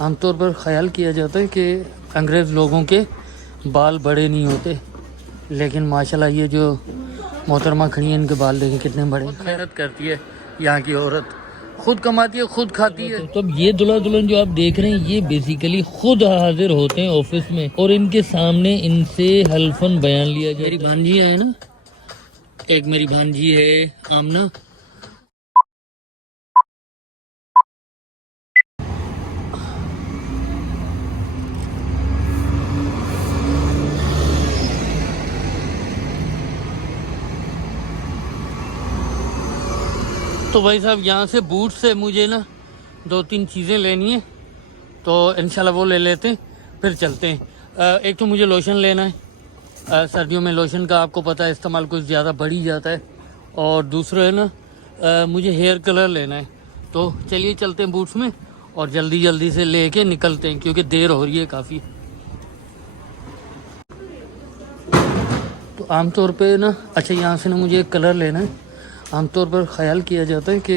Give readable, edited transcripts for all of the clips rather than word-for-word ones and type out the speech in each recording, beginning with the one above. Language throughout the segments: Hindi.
आमतौर पर ख्याल किया जाता है कि अंग्रेज़ लोगों के बाल बड़े नहीं होते, लेकिन माशाल्लाह ये जो मोहतरमा खड़ी है इनके बाल देखें कितने बड़े। मेहनत करती है यहाँ की औरत, खुद कमाती है खुद खाती है। तो अब ये दुल्हा दुल्हन जो आप देख रहे हैं ये बेसिकली खुद हाजिर होते हैं ऑफिस में और इनके सामने इनसे हल्फन बयान लिया जाए। मेरी भांजी है ना, एक मेरी भांजी है आमना। तो भाई साहब यहाँ से बूट से मुझे ना 2-3 चीज़ें लेनी है, तो इंशाल्लाह वो ले लेते हैं फिर चलते हैं। एक तो मुझे लोशन लेना है, सर्दियों में लोशन का आपको पता है इस्तेमाल कुछ ज़्यादा बढ़ ही जाता है। और दूसरा है ना मुझे हेयर कलर लेना है। तो चलिए चलते हैं बूट्स में और जल्दी जल्दी से लेके निकलते हैं क्योंकि देर हो रही है काफ़ी। तो आमतौर पे ना अच्छा यहाँ से ना मुझे एक कलर लेना है। आमतौर पर ख्याल किया जाता है कि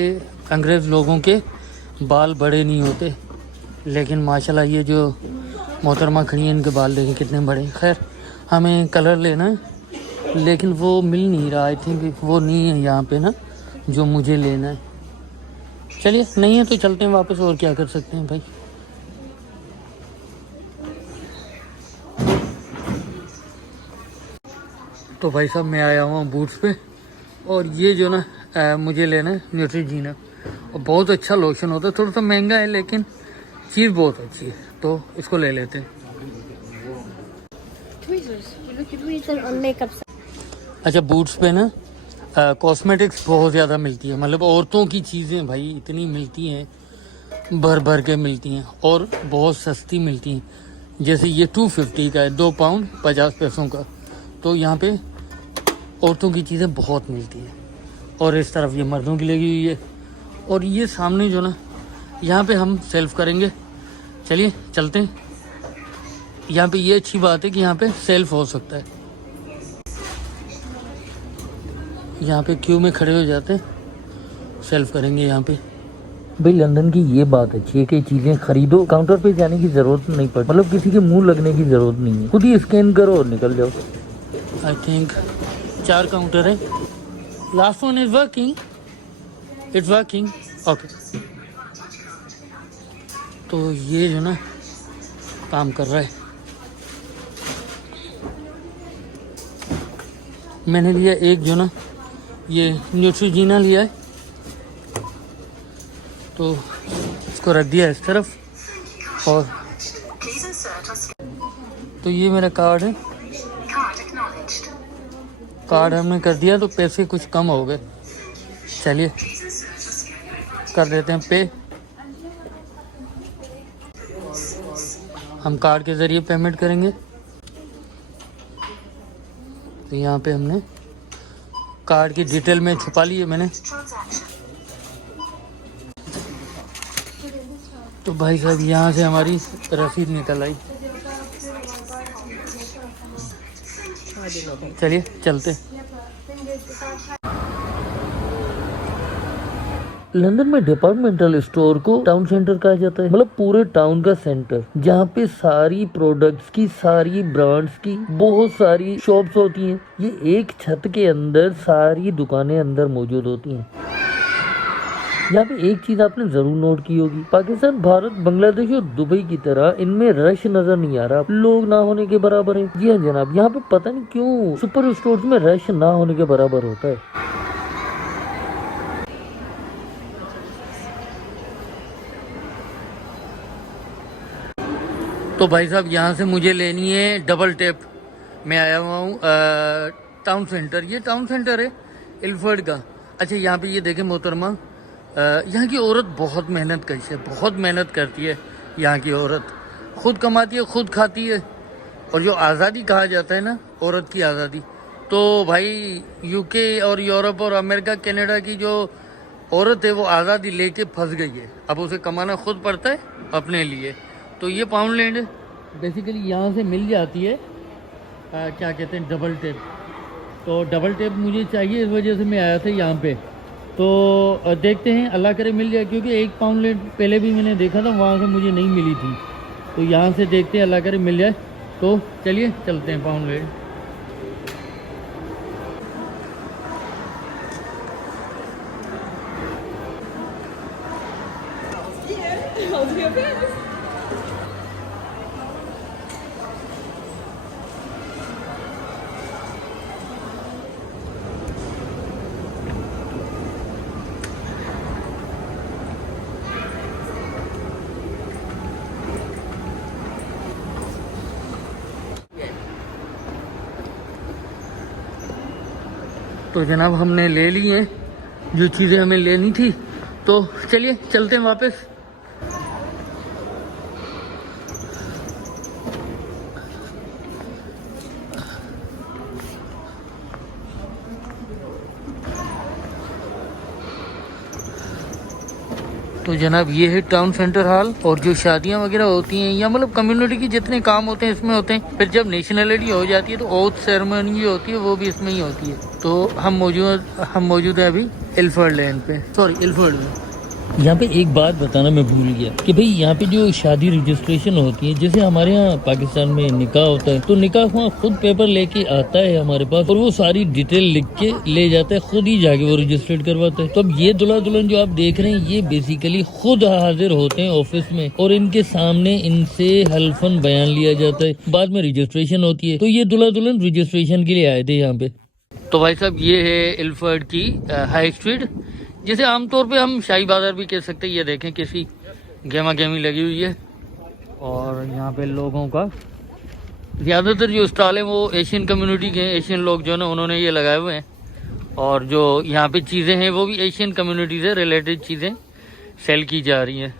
अंग्रेज़ लोगों के बाल बड़े नहीं होते, लेकिन माशाल्लाह ये जो मोहतरमा खड़ी है इनके बाल देखें कितने बड़े। खैर हमें कलर लेना है लेकिन वो मिल नहीं रहा, आई थिंक वो नहीं है यहाँ पे ना जो मुझे लेना है। चलिए नहीं है तो चलते हैं वापस, और क्या कर सकते हैं भाई। तो भाई साहब मैं आया हुआ बूट्स पे और ये जो ना मुझे लेना है न्यूट्रीजीना, और बहुत अच्छा लोशन होता है, थोड़ा सा महंगा है लेकिन चीज़ बहुत अच्छी है, तो इसको ले लेते हैं। अच्छा बूट्स पे ना कॉस्मेटिक्स बहुत ज़्यादा मिलती है, मतलब औरतों की चीज़ें भाई इतनी मिलती हैं, भर भर के मिलती हैं और बहुत सस्ती मिलती हैं। जैसे ये 250 का है, 2 पाउंड 50 पैसों का। तो यहाँ पे औरतों की चीज़ें बहुत मिलती हैं। और इस तरफ ये मर्दों की लगी हुई है, और ये सामने जो ना यहाँ पे हम सेल्फ करेंगे। चलिए चलते हैं। यहाँ पे ये अच्छी बात है कि यहाँ पे सेल्फ हो सकता है, यहाँ पे क्यू में खड़े हो जाते हैं, सेल्फ करेंगे यहाँ पे। भाई लंदन की ये बात अच्छी है कि चीज़ें खरीदो काउंटर पे जाने की ज़रूरत नहीं पड़ती, मतलब किसी के मुंह लगने की ज़रूरत नहीं है, खुद ही स्कैन करो और निकल जाओ। आई थिंक 4 काउंटर है, last one is working, it's working okay. तो ये जो ना काम कर रहा है। मैंने लिया एक जो ना ये न्यूट्रीजीना लिया है, तो इसको रख दिया इस तरफ। और तो ये मेरा कार्ड है, कार्ड हमने कर दिया तो पैसे कुछ कम हो गए। चलिए कर देते हैं पे। हम कार्ड के ज़रिए पेमेंट करेंगे। तो यहाँ पे हमने कार्ड की डिटेल में छुपा ली है मैंने। तो भाई साहब यहाँ से हमारी रसीद निकल आई। चलिए चलते। लंदन में डिपार्टमेंटल स्टोर को टाउन सेंटर कहा जाता है, मतलब पूरे टाउन का सेंटर जहाँ पे सारी प्रोडक्ट्स की, सारी ब्रांड्स की बहुत सारी शॉप्स होती हैं। ये एक छत के अंदर सारी दुकानें अंदर मौजूद होती हैं। यहाँ पे एक चीज आपने जरूर नोट की होगी, पाकिस्तान, भारत, बांग्लादेश और दुबई की तरह इनमें रश नजर नहीं आ रहा, लोग ना होने के बराबर है। जी हाँ जनाब, यहाँ पे पता नहीं क्यों सुपर स्टोर्स में रश ना होने के बराबर होता है। तो भाई साहब यहाँ से मुझे लेनी है डबल टेप। मैं आया हुआ हूँ टाउन सेंटर, ये टाउन सेंटर है इल्फर्ड का। अच्छा यहाँ पे ये देखें मोहतरमा, यहाँ की औरत बहुत मेहनत कश है, बहुत मेहनत करती है। यहाँ की औरत खुद कमाती है खुद खाती है। और जो आज़ादी कहा जाता है ना, औरत की आज़ादी, तो भाई यूके और यूरोप और अमेरिका कनाडा की जो औरत है वो आज़ादी लेके फंस गई है। अब उसे कमाना खुद पड़ता है अपने लिए। तो ये पाउंडलैंड बेसिकली यहाँ से मिल जाती है क्या कहते हैं डबल टेप। तो डबल टेप मुझे चाहिए, इस वजह से मैं आया था यहाँ पे। तो देखते हैं, अल्लाह करे मिल जाए, क्योंकि 1 पाउंड लेट पहले भी मैंने देखा था, वहाँ से मुझे नहीं मिली थी। तो यहाँ से देखते हैं, अल्लाह करे मिल जाए। तो चलिए चलते हैं पाउंड लेट। तो जनाब हमने ले ली हैं जो चीज़ें हमें लेनी थी, तो चलिए चलते हैं वापस। तो जनाब ये है टाउन सेंटर हॉल, और जो शादियां वगैरह होती हैं या मतलब कम्युनिटी के जितने काम होते हैं इसमें होते हैं। फिर जब नेशनलिटी हो जाती है तो ओथ सेरेमनी जो होती है वो भी इसमें ही होती है। तो हम मौजूद है अभी इल्फर्ड लैंड पे, सॉरी इल्फर्ड में। यहाँ पे एक बात बताना मैं भूल गया कि भाई यहाँ पे जो शादी रजिस्ट्रेशन होती है, जैसे हमारे यहाँ पाकिस्तान में निकाह होता है, तो निकाह वहाँ खुद पेपर लेके आता है हमारे पास, और वो सारी डिटेल लिख के ले जाता है, खुद ही जाके वो रजिस्ट्रेट करवाता है। तो अब ये दूल्हा दुल्हन जो आप देख रहे हैं, ये बेसिकली खुद हाजिर होते हैं ऑफिस में, और इनके सामने इनसे हल्फन बयान लिया जाता है, बाद में रजिस्ट्रेशन होती है। तो ये दूल्हा दुल्हन रजिस्ट्रेशन के लिए आए थे यहाँ पे। तो भाई साहब ये है इल्फर्ड की हाई स्ट्रीट, जिसे आमतौर पे हम शाही बाजार भी कह सकते हैं। ये देखें किसी गेमा गेमी लगी हुई है, और यहाँ पे लोगों का ज़्यादातर जो स्टॉल है वो एशियन कम्युनिटी के, एशियन लोग जो है ना उन्होंने ये लगाए हुए हैं, और जो यहाँ पे चीज़ें हैं वो भी एशियन कम्युनिटी से रिलेटेड चीज़ें सेल की जा रही हैं।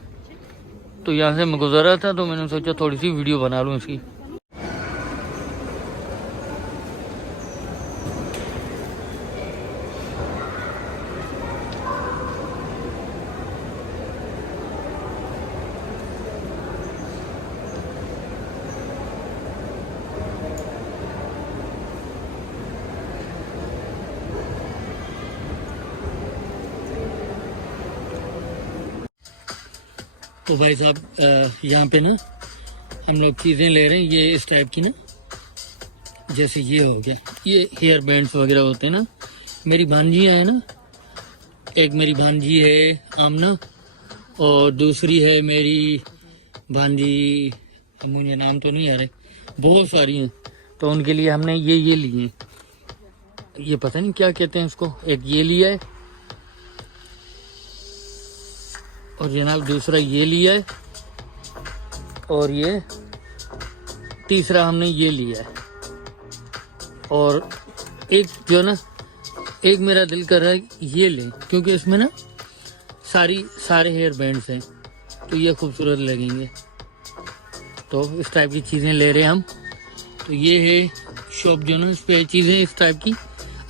तो यहाँ से मैं गुजर रहा था तो मैंने सोचा थोड़ी सी वीडियो बना लूँ इसकी। तो भाई साहब यहाँ पे ना हम लोग चीज़ें ले रहे हैं, ये इस टाइप की ना, जैसे ये हो गया, ये हेयर बैंड्स वगैरह होते हैं ना। मेरी भांजियाँ है ना, एक मेरी भांजी है आमना, और दूसरी है मेरी भांजी, मुझे नाम तो नहीं आ रहे, बहुत सारी हैं। तो उनके लिए हमने ये लिए, ये पता नहीं क्या कहते हैं इसको। एक ये लिया है, और जनाब दूसरा ये लिया है, और ये तीसरा हमने ये लिया है। और एक जो ना, एक मेरा दिल कर रहा है ये लें, क्योंकि इसमें ना सारे हेयर बैंड्स हैं, तो ये खूबसूरत लगेंगे। तो इस टाइप की चीज़ें ले रहे हैं हम। तो ये है शॉप जो ना, इस पे चीज़ें इस टाइप की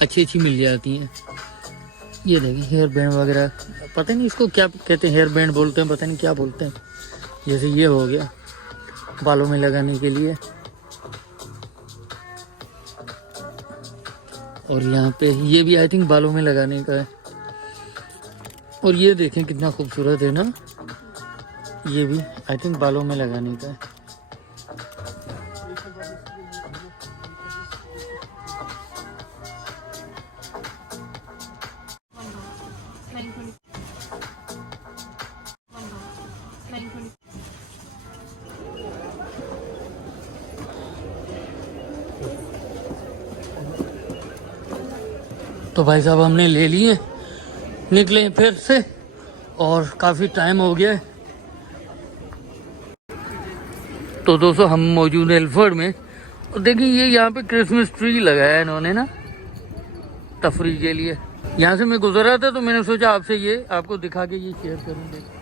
अच्छी मिल जाती हैं। ये देखिए हेयर बैंड वगैरह, पता नहीं इसको क्या कहते हैं, हेयर बैंड बोलते हैं, पता नहीं क्या बोलते हैं। जैसे ये हो गया बालों में लगाने के लिए, और यहाँ पे ये भी आई थिंक बालों में लगाने का है। और ये देखें कितना खूबसूरत है ना, ये भी आई थिंक बालों में लगाने का है। तो भाई साहब हमने ले लिए, निकले फिर से, और काफ़ी टाइम हो गया है। तो दोस्तों हम मौजूद हैं इल्फर्ड में, और देखिए ये यहाँ पे क्रिसमस ट्री लगाया है इन्होंने ना तफरीह के लिए। यहाँ से मैं गुजर रहा था तो मैंने सोचा आपसे ये आपको दिखा के ये शेयर करूँ।